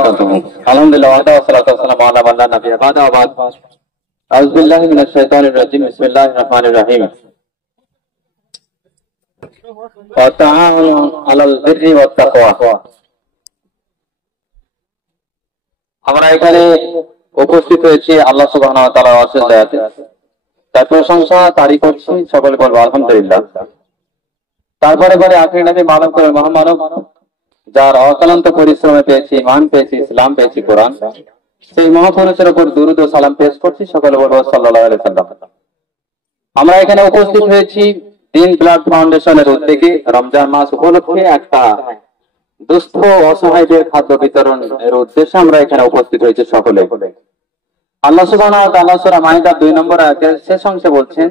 وبركاته. الحمد لله والصلاة والسلام على من لا نبي بعده وبعد. أعوذ بالله من الشيطان الرجيم. بسم الله الرحمن الرحيم. وتعاونوا على البر والتقوى. আমরা এখানে উপস্থিত হয়েছি আল্লাহ সুবহানাহু ওয়া তাআলার অশেষ দয়াতে। তার প্রশংসা তারই করছি, সকলে বলবো আলহামদুলিল্লাহ। তারপরে আখির নবী মানব করে মহামানব, যার অক্লান্ত পরিশ্রমে পেয়েছি ইমান, পেয়েছি ইসলাম, পেয়েছি কোরআন, সেই মহাপুরুষের উপর দুরূদ ও সালাম পেশ করছি, সকলে বলবো সাল্লাল্লাহু আলাইহি ওয়াসাল্লাম। আমরা এখানে উপস্থিত হয়েছি দিন ব্লাড ফাউন্ডেশনের উদ্যোগে রমজান মাস উপলক্ষে একটা দুস্থ অসহায়দের খাদ্য বিতরণের উদ্দেশ্যে আমরা এখানে উপস্থিত হয়েছি সকলে। আল্লাহ সুবহানাহু ওয়া তাআলা সূরা মাইদা 2 নম্বর আয়াতের শেষ অংশে বলছেন,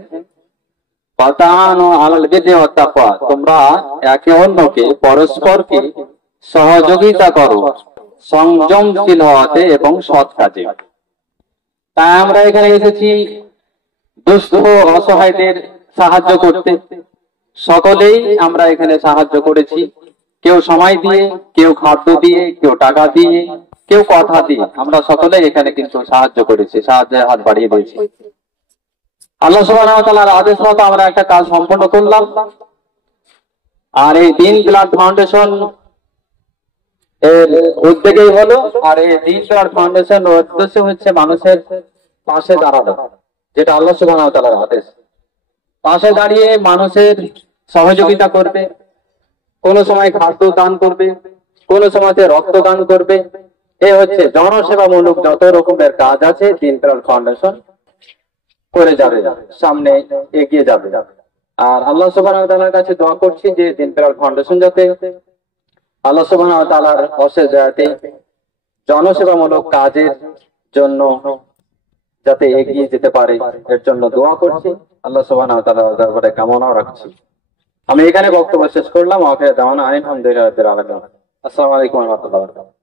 ওয়াতাআনু আলাল বিররি ওয়াত তাকওয়া, তোমরা একে অন্যকে পরস্পরকে সহযোগিতা করো সংযমশীল হওয়াতে এবং সৎ কাজে। তাই আমরা এখানে এসেছি দুস্থ অসহায়দের সাহায্য করতে। সকলেই আমরা এখানে সাহায্য করেছি, কেউ সময় দিয়ে, কেউ খাদ্য দিয়ে, কেউ টাকা দিয়ে, কেউ কথা দিয়ে, আমরা সকলেই এখানে কিন্তু সাহায্য করেছি, সাহায্যের হাত বাড়িয়ে দিয়েছি। আল্লাহ সুবহানাহু ওয়া তাআলার আদেশ মতো আমরা একটা কাজ সম্পন্ন করলাম। আর এই দিন ব্লাড ফাউন্ডেশন এর উদ্যোগেই হলো, আর এই দিন ব্লাড ফাউন্ডেশন উদ্দেশ্য হচ্ছে মানুষের পাশে দাঁড়ানো, যেটা আল্লাহ সুবহানাহু ওয়া তাআলার আদেশ। পাশে দাঁড়িয়ে মানুষের সহযোগিতা করবে, কোন সময় খাদ্য দান করবে, কোন সময়তে রক্ত দান করবে। এ হচ্ছে জনসেবামূলক যত রকমের কাজ আছে দিন ব্লাড ফাউন্ডেশন করে যাবে, সামনে এগিয়ে যাবে। আর আল্লাহ সুবহানাহু ওয়া তাআলার কাছে দোয়া করছি যে দিন ব্লাড ফাউন্ডেশন যাতে আল্লাহ সুবহানাহু ওয়া তাআলার অশেষ দয়াতে জনসেবামূলক কাজের জন্য যাতে এগিয়ে যেতে পারে, এর জন্য দোয়া করছি। আল্লাহ সুবহানাহু ওয়া তাআলার দরবারে কামনাও রাখছি। আমি এখানে বক্তব্য শেষ করলাম। আলহামদুলিল্লাহ রাব্বিল আলামিন। আসসালামু আলাইকুম ওয়া রাহমাতুল্লাহি ওয়া বারাকাতুহু।